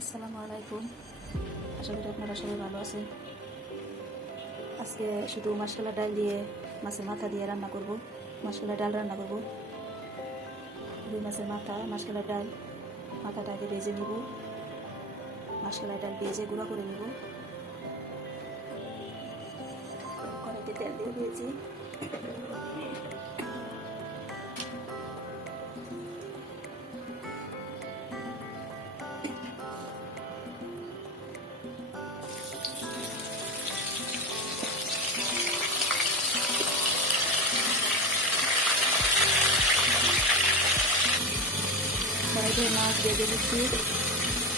আসসালামু আলাইকুম। আশা করি আপনারা সবাই ভালো আছেন। আজকে শুধু মাসকালা ডাল দিয়ে মাছের মাথা দিয়ে রান্না করব। মাসকালা ডাল রান্না করব। রুই মাছের মাথা মাসকালা ডাল মাথাটাকে ভেজে নিব। মাসকালা ডাল ভেজে গুঁড়া করে নিব। কড়াইতে তেল দিয়ে দিয়েছি। কড়াইতে মাছ ভেজে নিচ্ছি।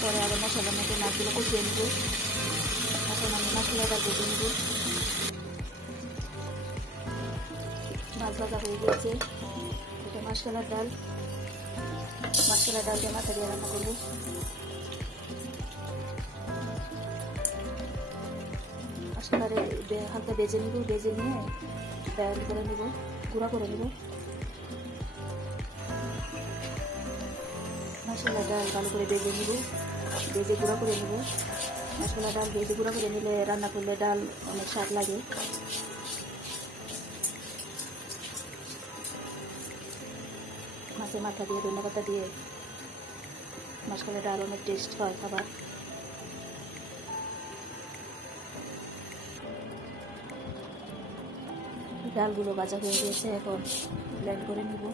পরে আবার মশলার মতো মাছগুলো কষিয়ে নেব। মশলা মশলাটা ভেজে নেব। মাছ ভাজা হয়ে গেছে। এটা মাসকালার ডাল। মাসকালার ডাল দিয়ে মাথা দিয়ে রান্না করব। বে- হালকা বেজে নিব বেজে নিয়ে ডাল করে নিব, গুঁড়া করে নিব। মশলা ডাল ভালো করে বেজে নিব। বেজে গুঁড়া করে নেব। মশলা ডাল বেজে গুঁড়া করে নিলে রান্না করলে ডাল অনেক স্বাদ লাগে। মাছের মাথা দিয়ে ধনে পাতা দিয়ে মাছকালা ডাল অনেক টেস্ট হয় খাবার। ডালগুলো ভাজা হয়ে গিয়েছে এখন ব্লেন্ড করে নিব।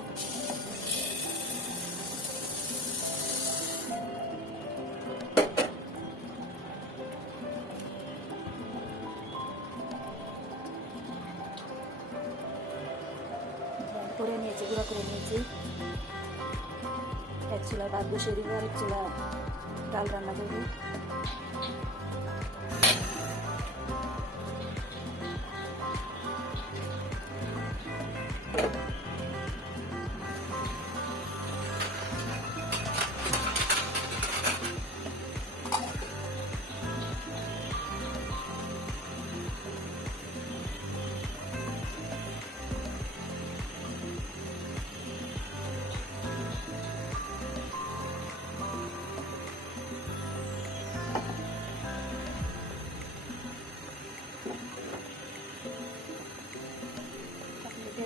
করে নিয়েছি, গুঁড়া করে নিয়েছি। এক চুলা ভাত বসিয়ে দিব আর এক চুলা ডাল রান্না করব। Thank তেল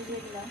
দিয়ে দিলাম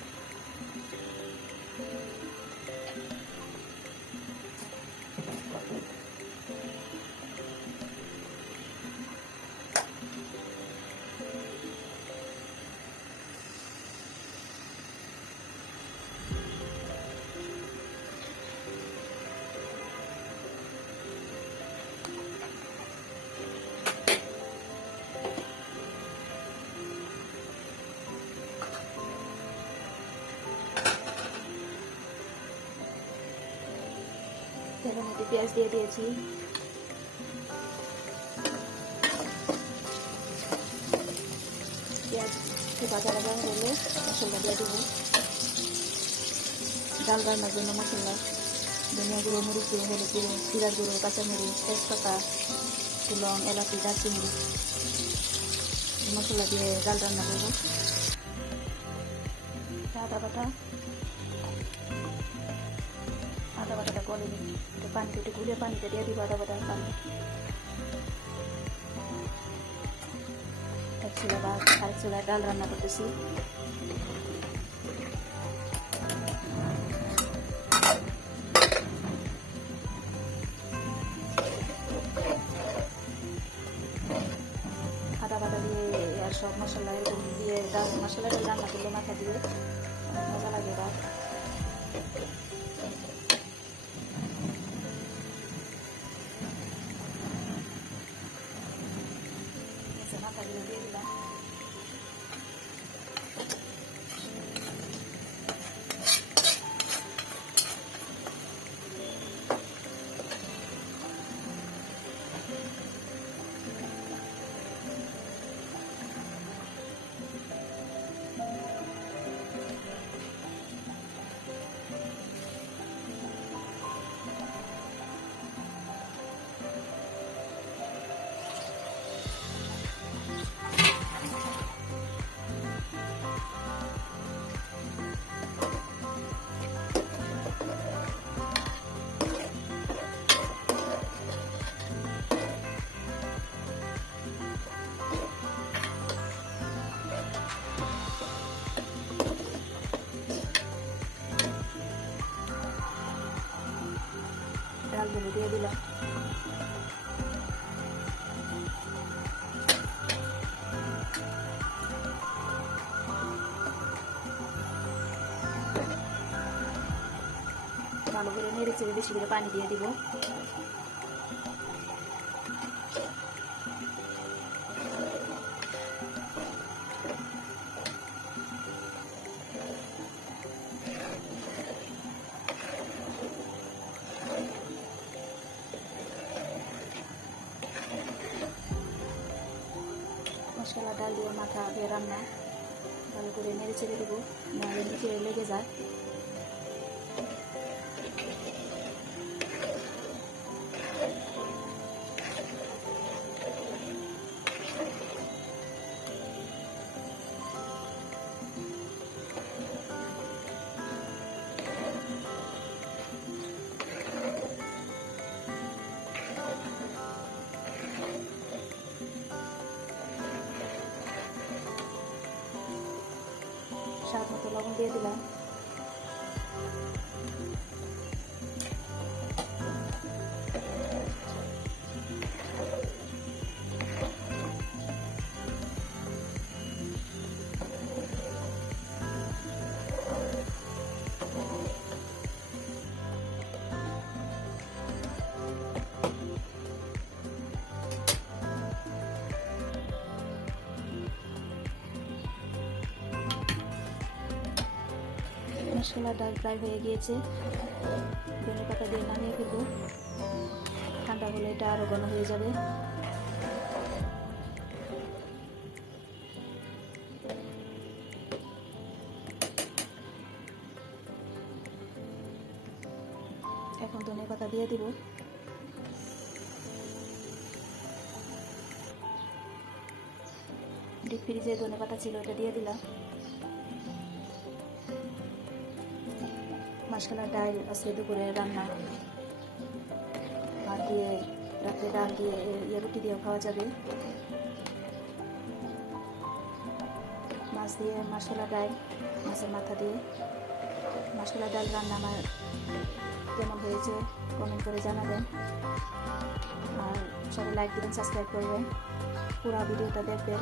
তেলের মধ্যে পেঁয়াজ দিয়ে দিয়েছি পেঁয়াজ একটু ভাজা ভাজা হলে মশলা দিয়ে দেবো ডাল রান্নার জন্য মশলা ধনিয়া গুঁড়ো মরিচ গুঁড়ো হলুদ গুঁড়ো জিরার গুঁড়ো কাঁচামরিচ তেজপাতা লং এলাচি দারচিনি এই মশলা দিয়ে ডাল রান্না করব আদা বাটা পানিতে একটু গুলে পানিতে দিয়ে দিব, আদা বাটা পানি। এক চুলা বা আরেক চুলায় ডাল রান্না করতেছি ভালো করে নেড়ে বেশি করে পানি দিয়ে দিব। ডাল দিয়ে মাথা দিয়ে রান্না। ভালো করে নেড়ে ছেড়ে দেবো নেড়ে ছেড়ে লেগে যায়। লবণ দিয়ে দিলাম। মশলা ডাল ফ্রাই হয়ে গিয়েছে। ধনে পাতা দিয়ে নামিয়ে ফেলব। ঠান্ডা হলে এটা আরও ঘন হয়ে যাবে। এখন ধনে পাতা দিয়ে দিব। ডিপ ফ্রিজে ধনে পাতা ছিল, এটা দিয়ে দিলাম। মাসকালার ডাল আজকে দুপুরে রান্না। ভাত দিয়ে রাত্রে ডাল দিয়ে ইয়ে রুটি দিয়েও খাওয়া যাবে। মাছ দিয়ে মাসকালা ডাল, মাছের মাথা দিয়ে। মাসকালা ডাল রান্না আমার কেমন হয়েছে কমেন্ট করে জানাবেন। আর সবাই লাইক দিবেন সাবস্ক্রাইব করবেন। পুরো ভিডিওটা দেখবেন।